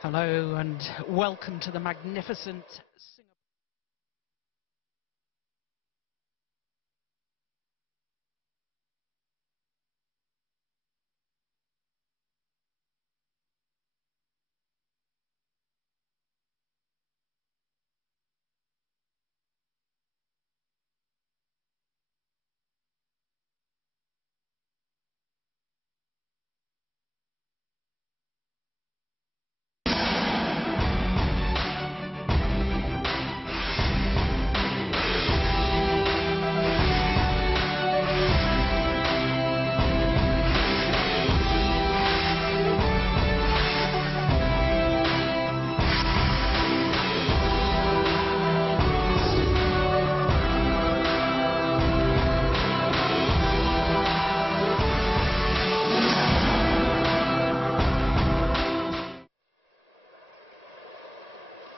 Hello and welcome to the magnificent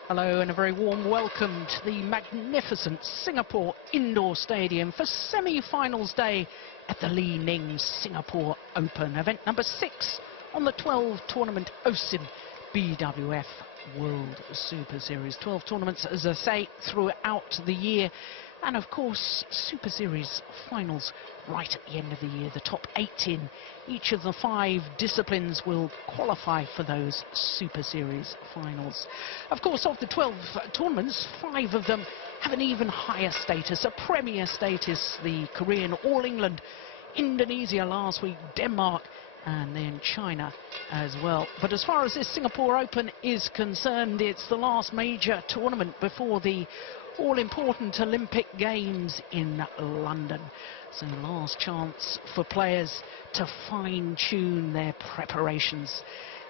Hello and a very warm welcome to the magnificent Singapore Indoor Stadium for semi-finals day at the Li-Ning Singapore Open, event number 6 on the 12 tournament Hsing BWF World Super Series. 12 tournaments, as I say, throughout the year, and of course Super Series finals right at the end of the year. The top 8 in each of the 5 disciplines will qualify for those Super Series finals. Of course, of the 12 tournaments, 5 of them have an even higher status, a premier status: the Korean, All England, Indonesia last week, Denmark, and then China as well. But as far as this Singapore Open is concerned, it's the last major tournament before the all-important Olympic Games in London. So last chance for players to fine-tune their preparations.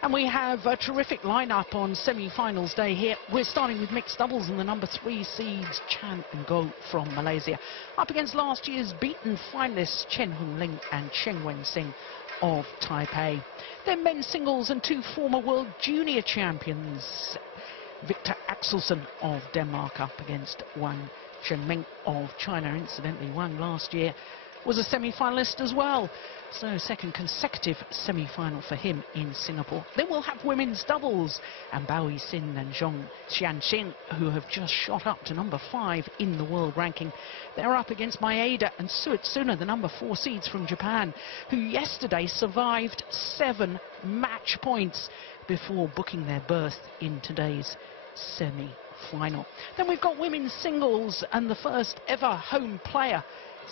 And we have a terrific lineup on semi-finals day here. We're starting with mixed doubles and the number 3 seeds Chen and Go from Malaysia up against last year's beaten finalists Chen Ling and Hsing of Taipei. Then men's singles and 2 former world junior champions, Victor Axelsen of Denmark up against Wang Zhenming of China. Incidentally, Wang last year was a semi-finalist as well, so second consecutive semi-final for him in Singapore. Then we'll have women's doubles, and Bao Yixin and Zhong Xianxing, who have just shot up to number 5 in the world ranking. They're up against Maeda and Suetsuna, the number 4 seeds from Japan, who yesterday survived 7 match points before booking their berth in today's semi-final. Then we've got women's singles and the first ever home player,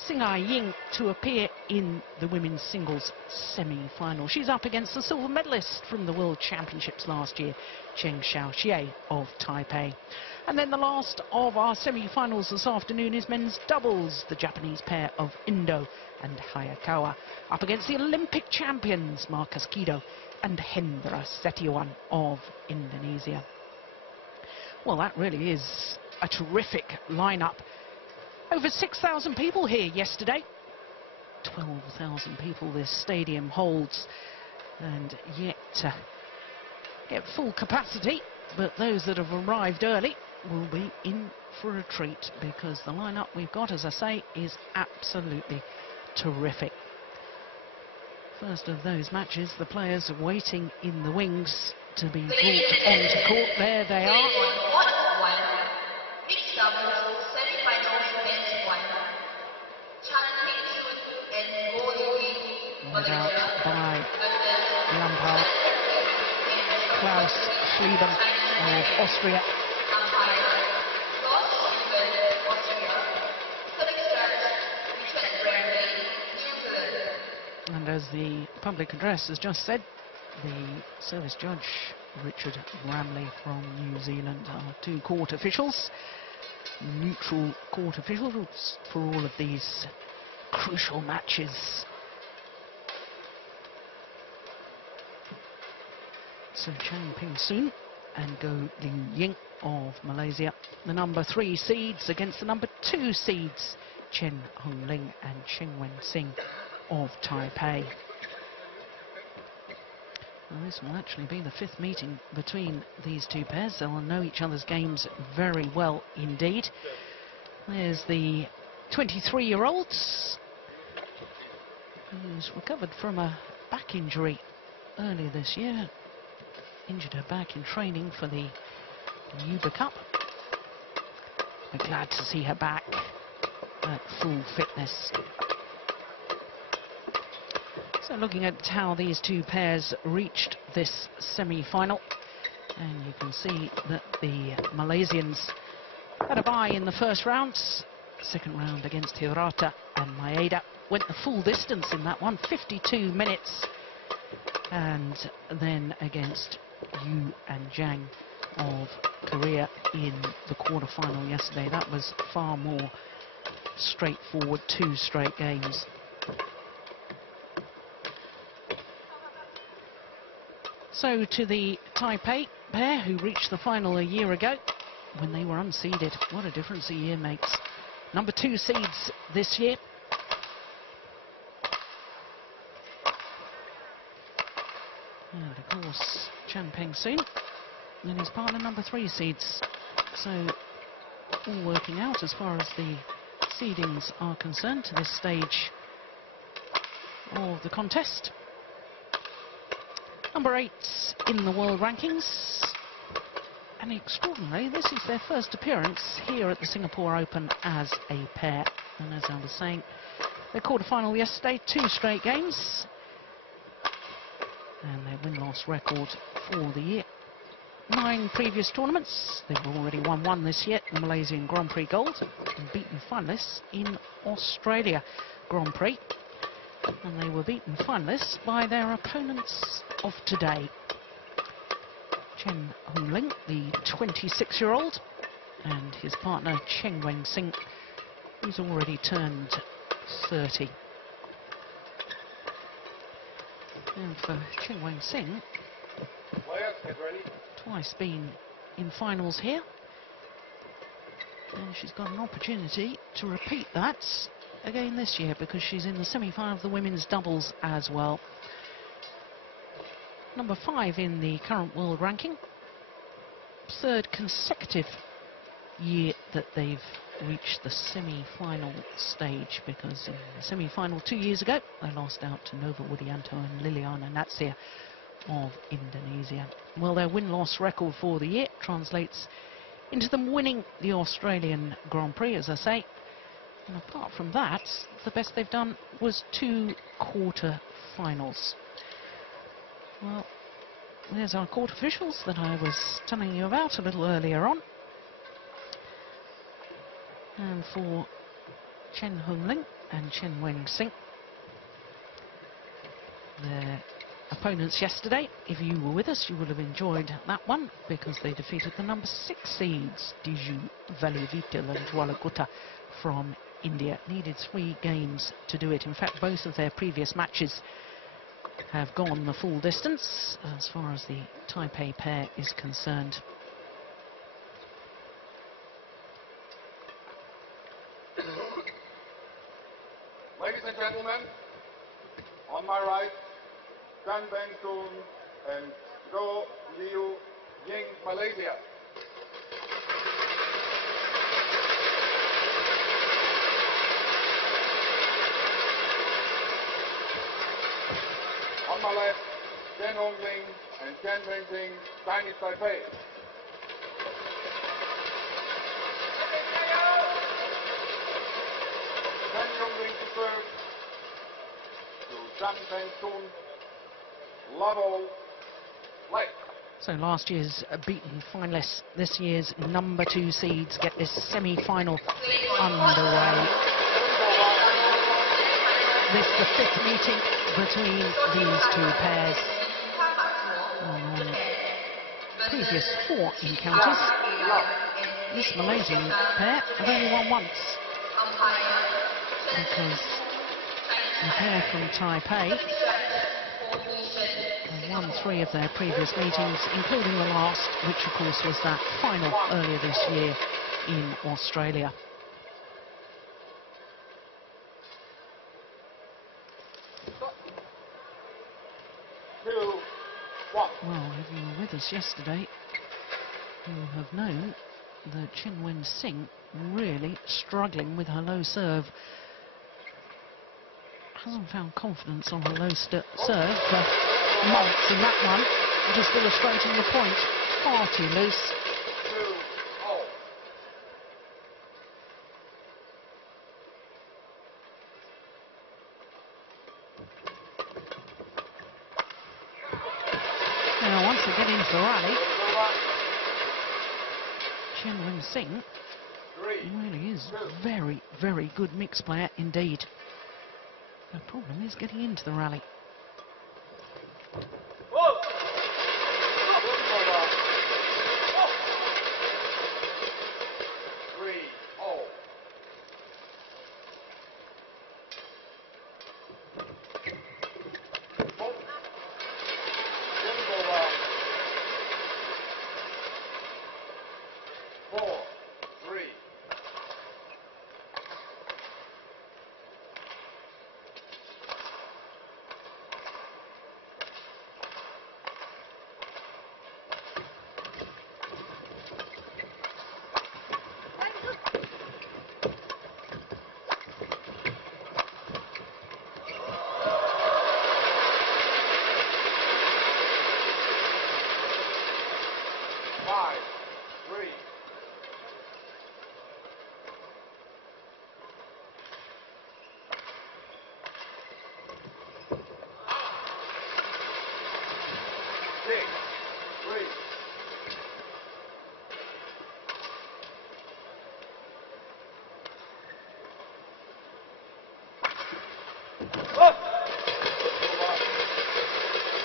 Ying, to appear in the women's singles semi-final. She's up against the silver medalist from the World Championships last year, Cheng of Taipei. And then the last of our semi-finals this afternoon is men's doubles, the Japanese pair of Indo and Hayakawa up against the Olympic champions Marcus Kido and Hendra Setiawan of Indonesia. Well, that really is a terrific lineup. Over 6,000 people here yesterday. 12,000 people this stadium holds, and yet to get full capacity. But those that have arrived early will be in for a treat, because the lineup we've got, as I say, is absolutely terrific. First of those matches, the players are waiting in the wings to be brought onto court. There they are. Led out by the umpire, Klaus Schlieben of Austria. And as the public address has just said, the service judge Richard Bramley from New Zealand are 2 court officials, neutral court officials for all of these crucial matches. So Chang Ping Soon and Go Ying of Malaysia, the number 3 seeds against the number 2 seeds Chen Ling and Hsing of Taipei. Well, this will actually be the 5th meeting between these 2 pairs. They'll know each other's games very well indeed. There's the 23-year-olds who's recovered from a back injury earlier this year. injured her back in training for the Uber Cup. We're glad to see her back at full fitness. So looking at how these two pairs reached this semi-final, and you can see that the Malaysians had a bye in the first round. Second round against Hirata and Maeda went the full distance in that one, 52 minutes. And then against Yu and Zhang of Korea in the quarter-final yesterday. That was far more straightforward, 2 straight games. So to the Taipei pair who reached the final a year ago when they were unseeded. What a difference a year makes. Number 2 seeds this year. And of course, Chen Peng and his partner, number 3 seeds. So all working out as far as the seedings are concerned to this stage of the contest. Number 8 in the world rankings. And extraordinarily, this is their first appearance here at the Singapore Open as a pair. And as I was saying, their quarter-final yesterday, 2 straight games. And their win-loss record for the year. 9 previous tournaments. They've already won 1 this year, the Malaysian Grand Prix Gold, and beaten finalists in Australia Grand Prix. And they were beaten finalists by their opponents of today. Ling, the 26-year-old, and his partner Cheng Hsing, who's already turned 30. And for Cheng Hsing, twice been in finals here, and she's got an opportunity to repeat that again this year because she's in the semi-final of the women's doubles as well. Number 5 in the current world ranking. 3rd consecutive year that they've reached the semi-final stage, because in the semi-final 2 years ago they lost out to Nova Widianto and Liliana Natsir of Indonesia. Well, their win-loss record for the year translates into them winning the Australian Grand Prix, as I say. And apart from that, the best they've done was 2 quarter-finals. Well, there's our court officials that I was telling you about a little earlier on. And for Chen Ling and Chen Hsing, their opponents yesterday, if you were with us, you would have enjoyed that one because they defeated the number 6 seeds, Diju, Valivitil and Dwalagutta from India. Needed 3 games to do it. In fact, both of their previous matches have gone the full distance as far as the Taipei pair is concerned. Ladies and gentlemen, on my right, Gan Beng Soon and Go Liu Ying, Malaysia. On my left, Chen Ling and Chen Hsing, Chinese Taipei. Chen Ling to serve, to Gan Beng Soon, level, late. So last year's beaten finalists, this year's number 2 seeds get this semi-final underway. This is the 5th meeting between these 2 pairs. On previous 4 encounters, this Malaysian pair have only won once, because the pair from Taipei have won 3 of their previous meetings, including the last, which of course was that final earlier this year in Australia. Well, if you were with us yesterday, you have known that Chen Hsing really struggling with her low serve. Hasn't found confidence on her low serve for months in that one. Just illustrating the point. Far too loose. 2-0. Now, once they get into the rally, Hsing really is very, very good mix player indeed. The problem is getting into the rally.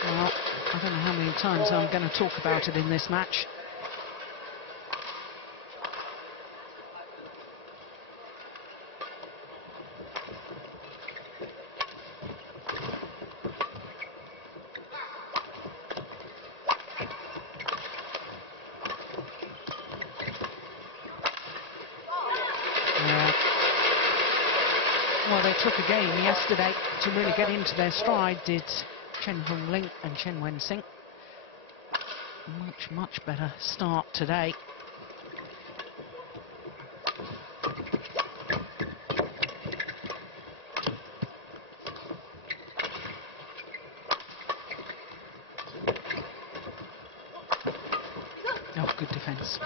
Well, I don't know how many times I'm going to talk about it in this match. Well, they took a game yesterday to really get into their stride, did Ling and Hsing. Much, much better start today. Oh, good defence.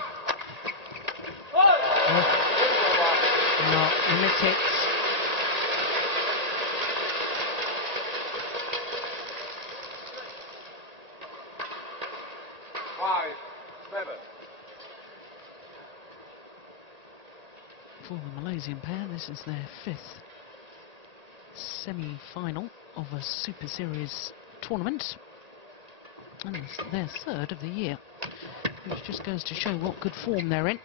No, they miss it. For the Malaysian pair, this is their 5th semi-final of a Super Series tournament, and it's their 3rd of the year, which just goes to show what good form they're in.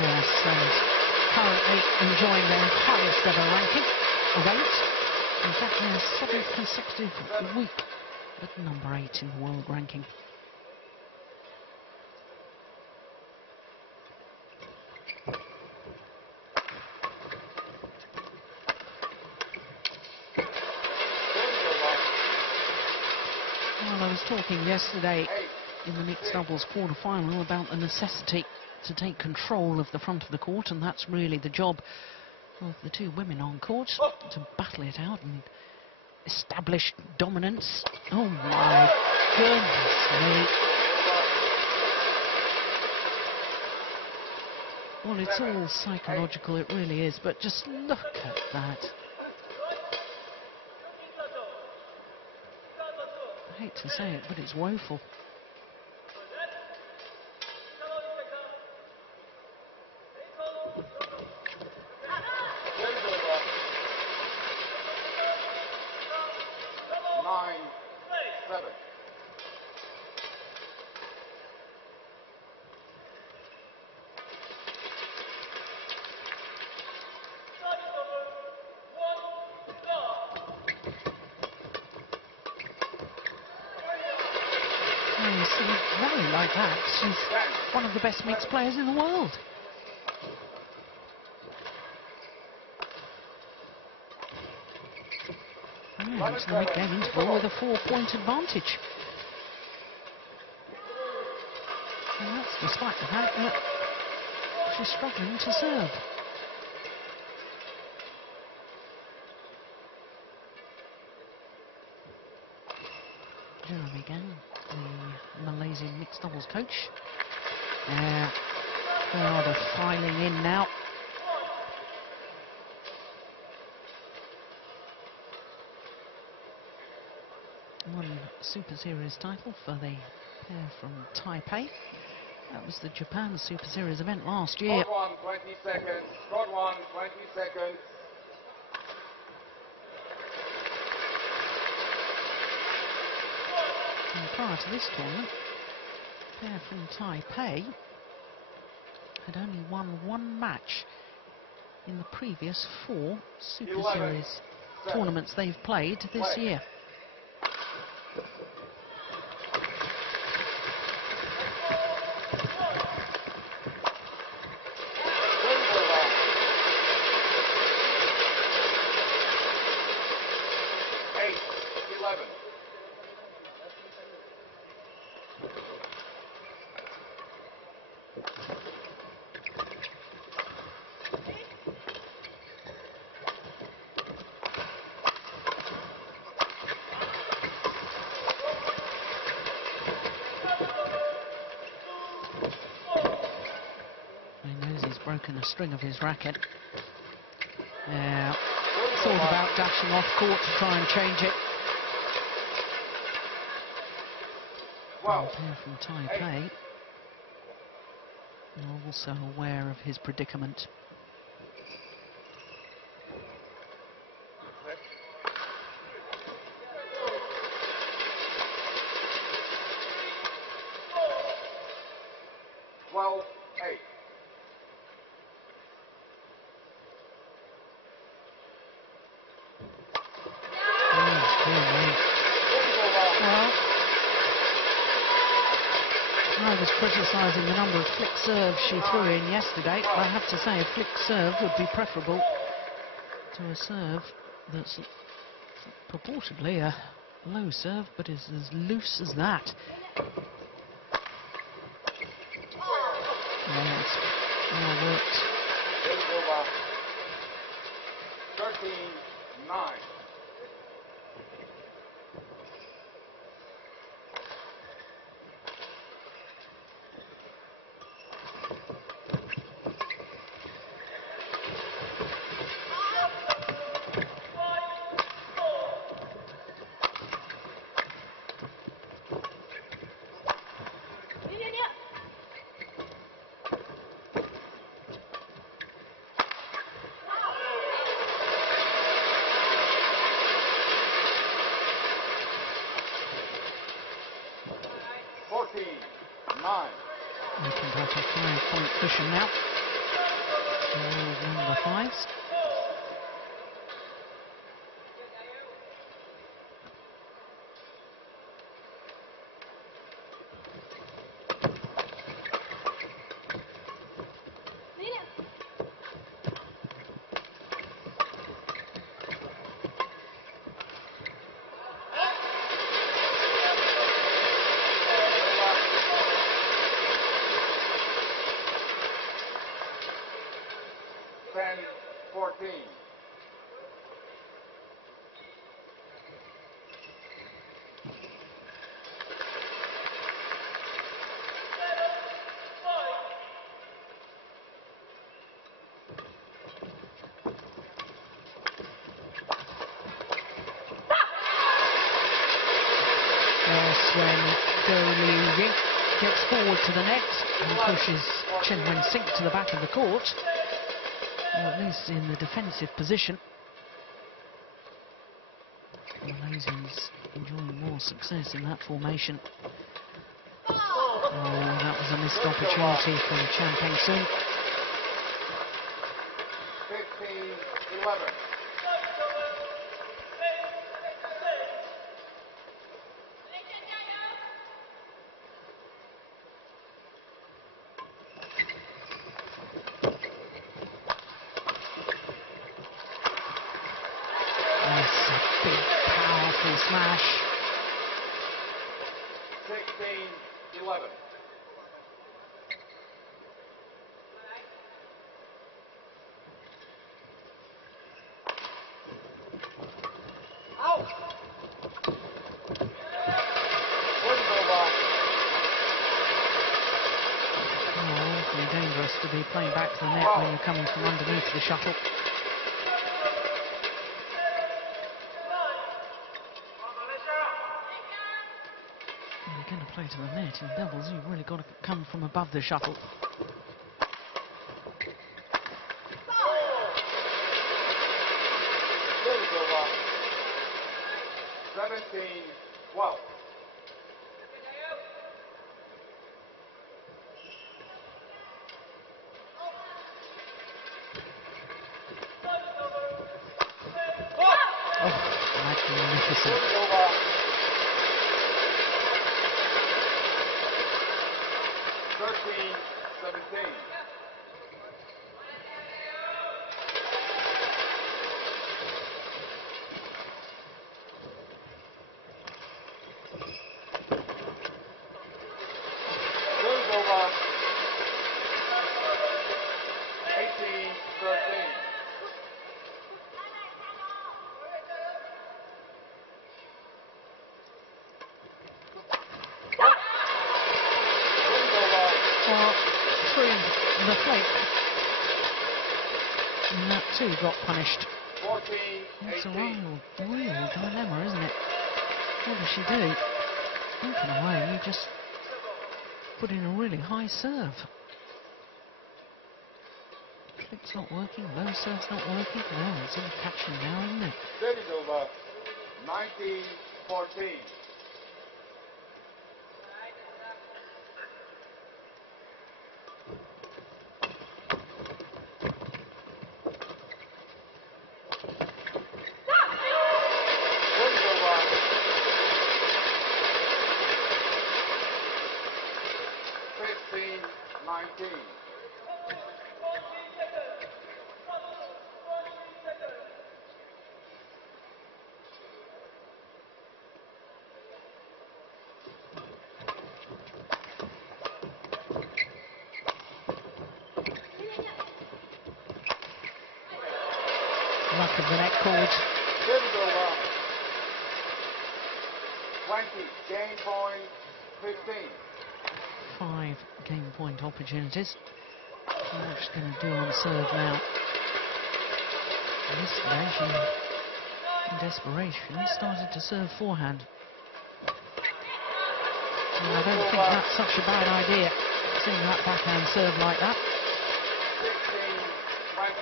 Yes, and currently enjoying their highest ever ranking of 8. In fact, their 7th consecutive week at number 8 in the world ranking. Well, I was talking yesterday in the mixed doubles quarter-final about the necessity to take control of the front of the court, and that's really the job of the two women on court, to battle it out and establish dominance. Oh my goodness me. Well, it's all psychological, it really is, but just look at that. I hate to say it, but it's woeful. Rally like that, she's one of the best mixed players in the world. Into the mid-game interval with a 4-point advantage. And that's despite the fact that she's struggling to serve. Jeremy Gang, the Malaysian mixed doubles coach. They're filing in now. One Super Series title for the pair from Taipei. That was the Japan Super Series event last year. Squad 1, 20 seconds. Squad 1, 20 seconds. And prior to this tournament, the pair from Taipei had only won one match in the previous 4 Super Series tournaments they've played this year. Broken a string of his racket. Thought about dashing off court to try and change it. Wow. The pair from Taipei are also aware of his predicament. I was criticising the number of flick serves she threw in yesterday. I have to say a flick serve would be preferable to a serve that's purportedly a low serve, but is as loose as that. Yes, well worked. 13-9. Looking at a 5-point cushion now. Number 5s. When Ying gets forward to the net and pushes Chen Hsing to the back of the court, or at least in the defensive position. The Malaysians enjoying more success in that formation. Oh, that was a missed opportunity from Peng. 15-11. Smash. 16-11. be playing back to the net when you're coming from underneath the shuttle. If you're going to play to the net in doubles, you've really got to come from above the shuttle. Service over. 17-12. Magnificent. Over. 13-17. Service over. 18-13. Well, 3 in the flick. And that too got punished. 14-18. It's a real dilemma, isn't it? What does she do? Thinking away, you just put in a really high serve. Flick's not working, low serve's not working. Oh, it's all catching now, isn't it? Set is over. 19-14. Luck of the net called. Service over. 20. Game point 15. 5 game point opportunities. What she's going to do on serve now. Yesterday she, in desperation, started to serve forehand. And I don't think that's such a bad idea, seeing that backhand serve like that. 16-20.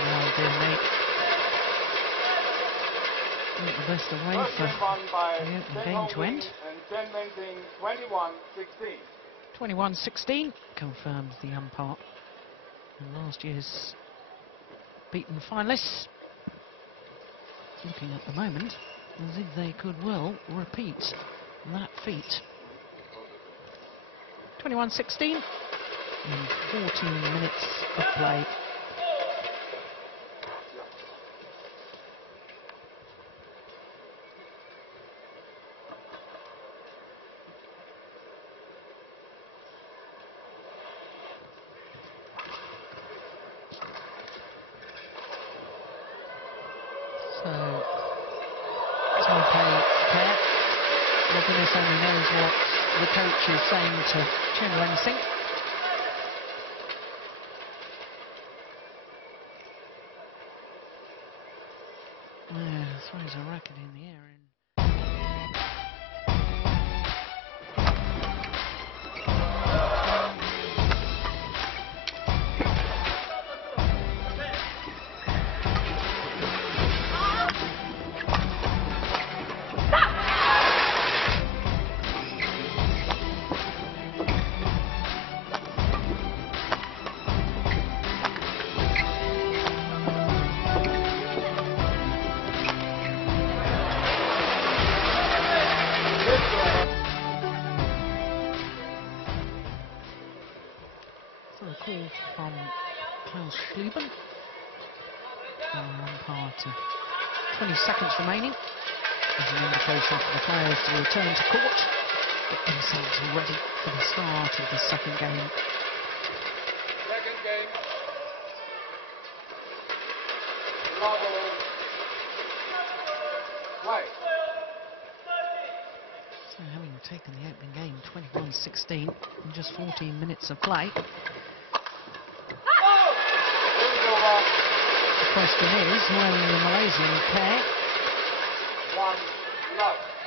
Oh dear me. Not the best of way for the opening game to end. And Chen 21-16. 21-16 confirms the umpire. And last year's beaten finalists looking at the moment as if they could well repeat that feat. 21-16 in 14 minutes of play. So, it's okay, Claire. Well, goodness only knows what the coach is saying to Chen and Hsing. Throws a racket in the air. From Schlieben, umpire to 20 seconds remaining. As an indication for the players to return to court, get themselves ready for the start of the second game. Second game. Level. taken the opening game 21-16 in just 14 minutes of play. The question is whether the Malaysian pair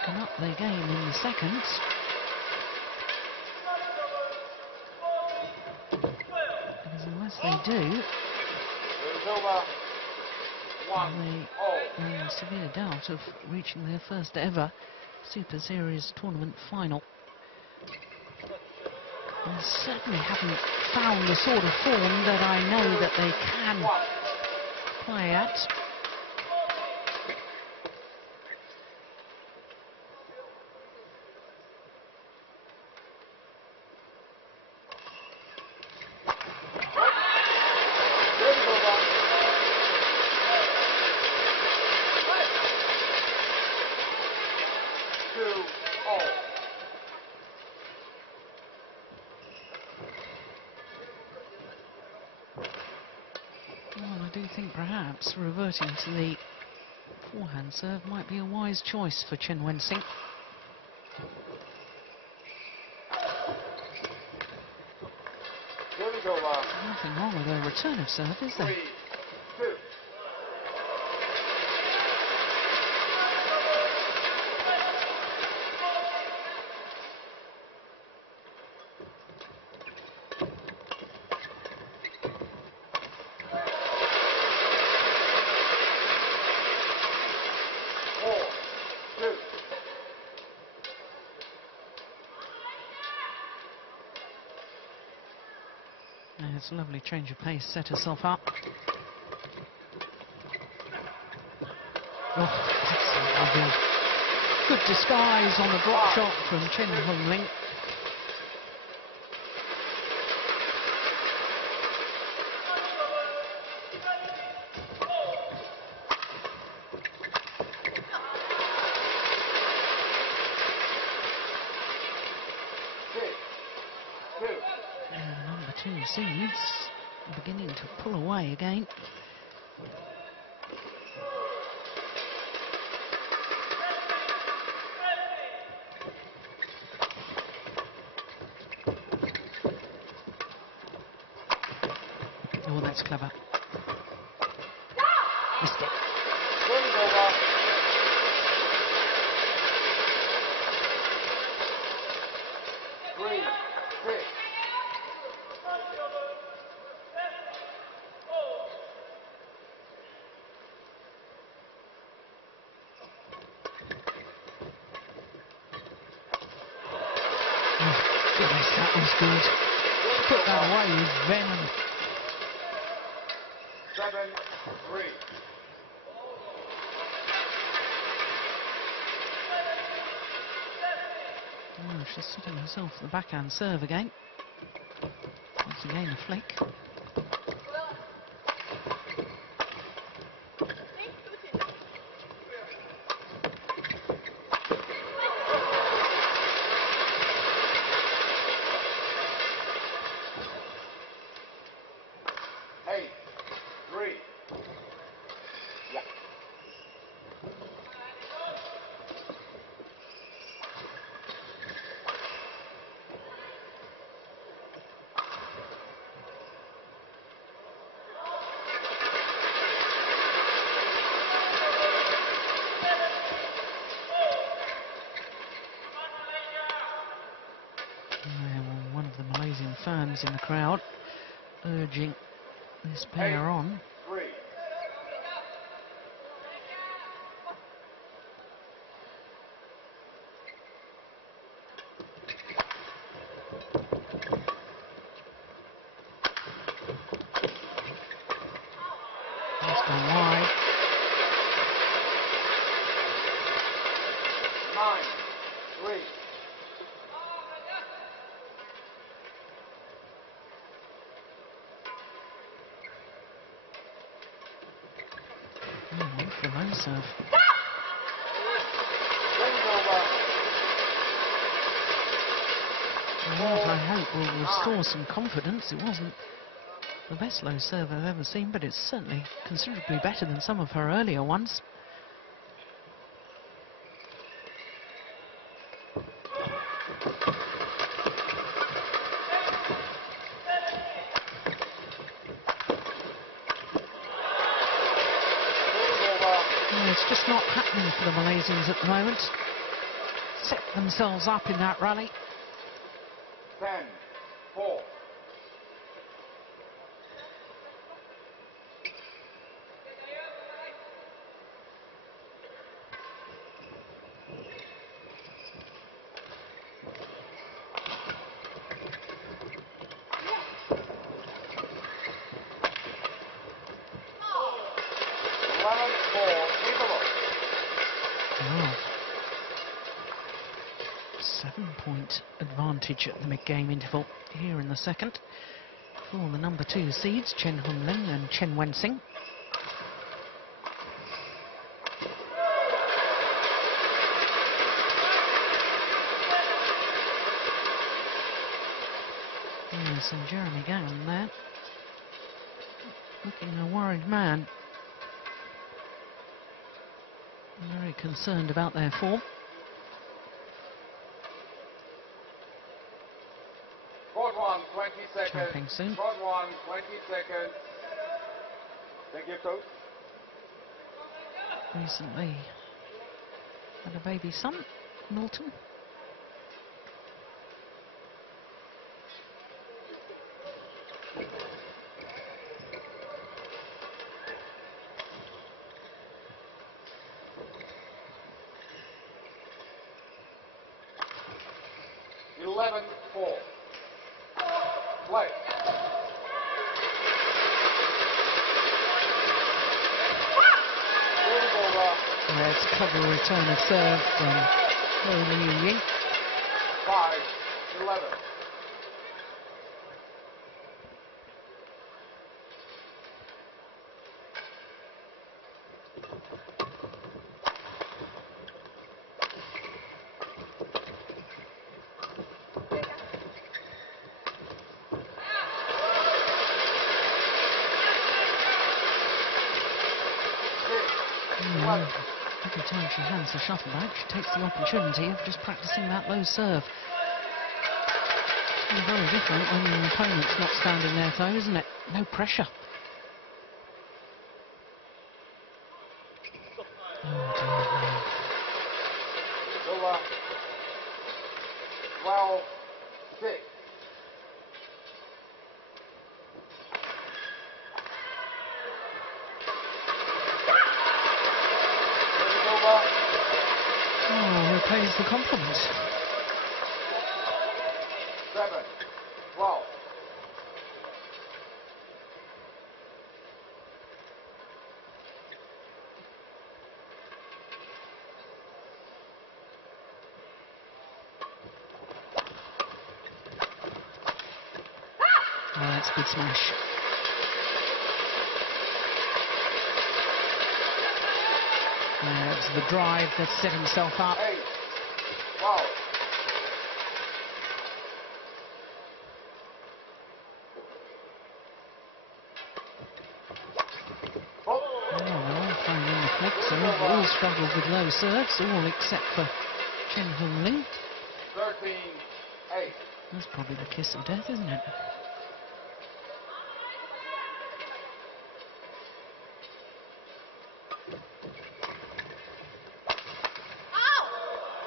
can up their game in the second. Because unless they do, they are in severe doubt of reaching their first ever Super Series tournament final. And certainly haven't found the sort of form that I know that they can play at. Well, I do think perhaps reverting to the forehand serve might be a wise choice for Chen Hsing. Nothing wrong with a return of serve, is there? 3-2. It's a lovely change of pace, set herself up. Oh, that's lovely. Good disguise on the drop shot from Chen Ling. Number 2 seeds beginning to pull away again. Oh, that's clever. Missed it. Goodness, that was good. Put that away with venom. 7-3. Oh, she's setting herself the backhand serve again. Once again, a flick. One of the Malaysian fans in the crowd urging this pair on. 3. It's gone wide. 9-3. For low serve. What I hope will restore some confidence. It wasn't the best low serve I've ever seen, but it's certainly considerably better than some of her earlier ones. for the Malaysians at the moment. Set themselves up in that rally. 10-4. Wow. 7-point advantage at the mid-game interval here in the second for the number 2 seeds, Ling and Chen Hsing. Yes, and Jeremy Gann there, looking a worried man. Very concerned about their form. Court 1, 20 seconds. Jumping soon. Court 1, 20 seconds. Thank you, coach. Recently had a baby son, Milton. Play. There's a clever return of serve from Ying. 5-11. Every time she hands the shuttle back, she takes the opportunity of just practicing that low serve. It's very different when your opponent's not standing there, though, isn't it? No pressure. Oh, dear. 12-6. Oh, repays the compliment. 7-12. Oh, that's a good smash. There's the drive that set himself up. 8-12. Oh, they're all throwing in the flicks. They've all struggled with low serves, all except for Ling. 13-8. That's probably the kiss of death, isn't it?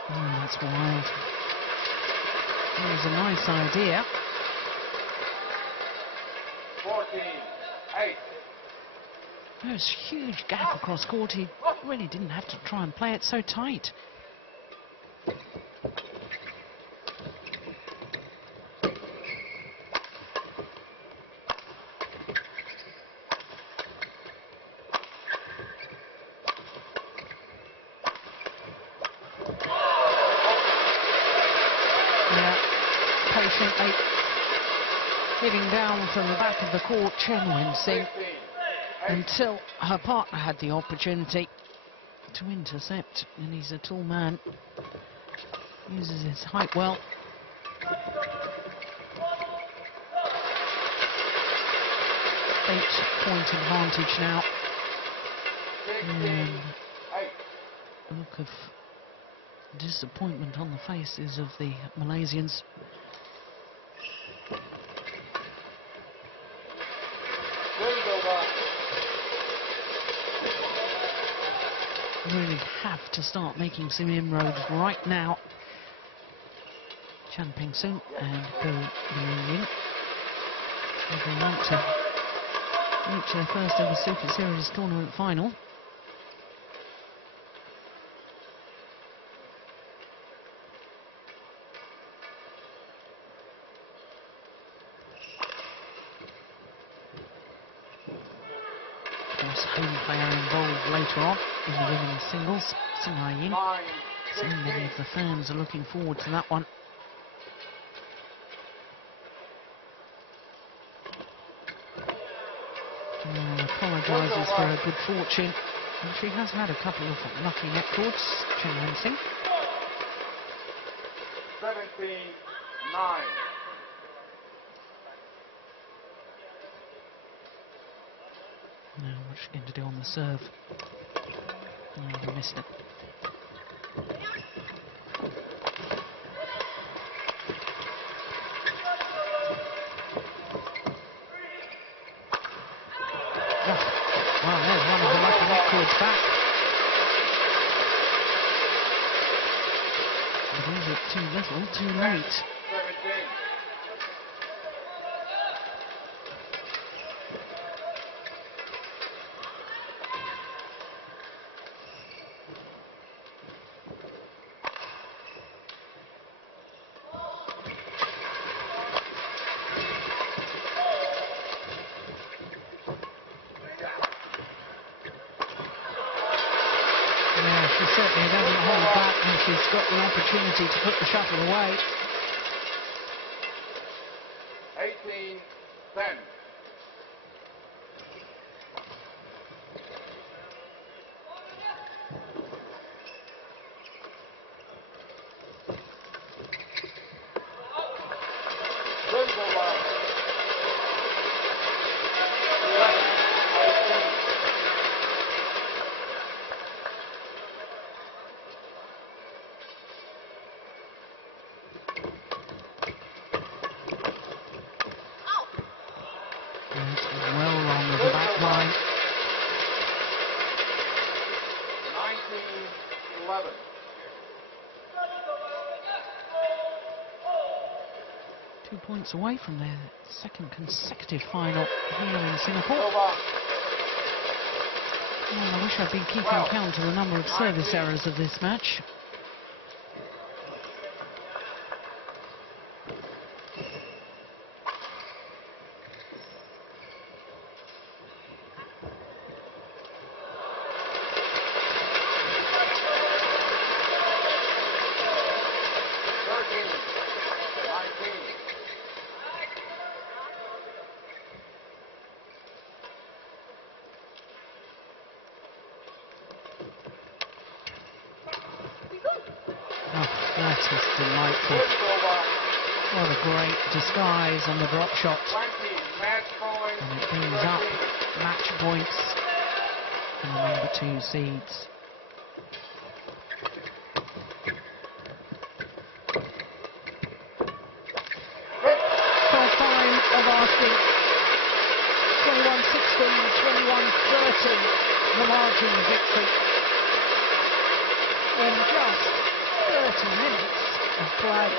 Oh, that's wild. It was a nice idea. 14-8. There's a huge gap across court. He really didn't have to try and play it so tight. Patiently hitting down from the back of the court, Chen Hsing, until her partner had the opportunity to intercept, and he's a tall man, uses his height well. Eight-point advantage now. And a look of disappointment on the faces of the Malaysians. really have to start making some inroads right now. Chen Peng and Li-Ning. They want to reach their first ever Super Series tournament final. Of course, home player involved later on in the women's singles. Ying. So many of the fans are looking forward to that one. Apologises for her good fortune, and she has had a couple of lucky records. Hsing. 17-9. Now, what's she going to do on the serve? Oh, they missed it. Well, there's one of the lucky records back. But is it too little, too late? 17. She certainly doesn't hold back when she's got the opportunity to put the shuttle away. 18-10. Well wrong of the back line. 19-11. Two points away from their second consecutive final here in Singapore. I wish I'd been keeping count of the number of service errors of this match. That is delightful. What a great disguise on the drop shot. And it brings up match points for the number 2 seeds. For time of asking. 21-16, 21-13, the margin victory. In just 30 minutes of play.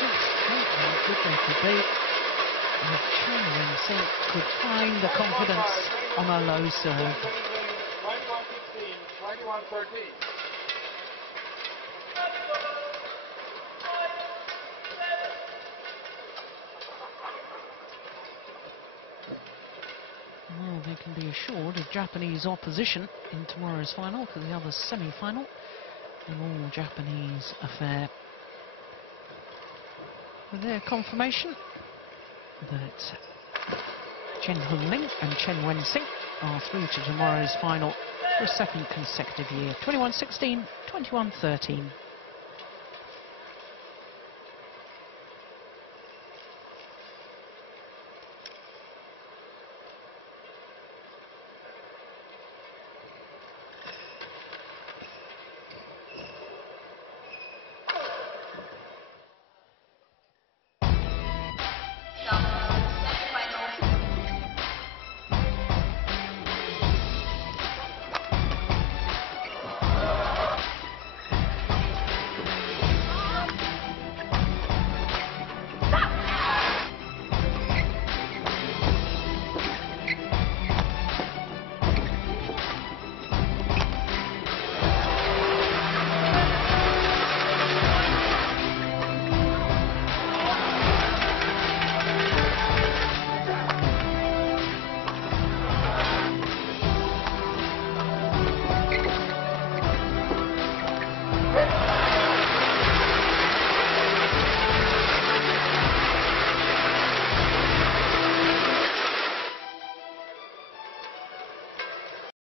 Just think how good they could be if Chen could find the confidence on a low serve. 21-16, 21-13. Well, they can be assured of Japanese opposition in tomorrow's final, because the other semi-final, an all-Japanese affair. With their confirmation that Ling and Chen Hsing are through to tomorrow's final for a second consecutive year. 21-16, 21-13. Hit.